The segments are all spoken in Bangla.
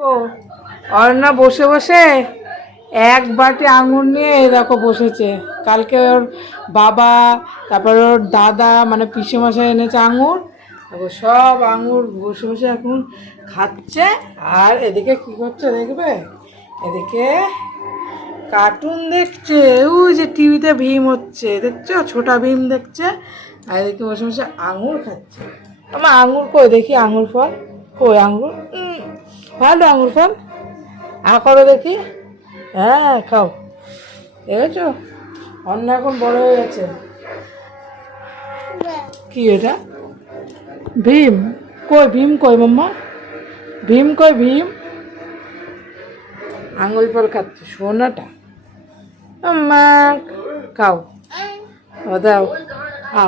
দেখো। বসে বসে এক বাটি আঙুর নিয়ে দেখো বসেছে। কালকে ওর বাবা, তারপর ওর দাদা মানে পিসে মশাই এনেছে আঙুর। সব আঙুর বসে বসে এখন খাচ্ছে। আর এদিকে কি করছে দেখবে? এদিকে কার্টুন দেখছে। ওই যে টিভিতে ভীম হচ্ছে, দেখছ? ছোটা ভীম দেখছে। আর এদিকে বসে বসে আঙুর খাচ্ছে। আমার আঙুর কই? দেখি আঙুর ফল। কই আঙুর? ভালো আঙুর ফল আ করো দেখি। হ্যাঁ খাও। দেখেছ? অন্য এখন বড় হয়ে গেছে। কি এটা? ভীম। কই ভীম কই মাম্মা? ভীম কই, ভীম? আঙুল ফল খাচ্ছে, সোনাটা। মা খাও। ও, দাও। আ।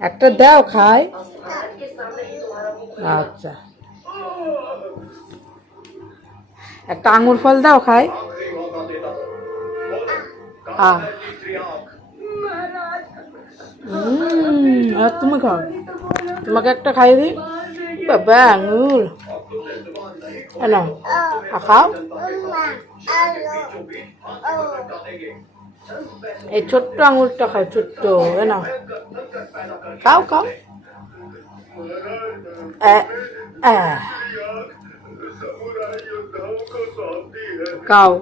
একটা দাও, খাই। আচ্ছা। একটা আঙুর ফল দাও আর তুমি খাও। তোমাকে একটা খাই দিই। বাবা আঙুর। নাও। খাও। এই ছোট্ট আঙুরটা খাও ছোট্ট। নাও। খাও খাও। এ, এ। খাও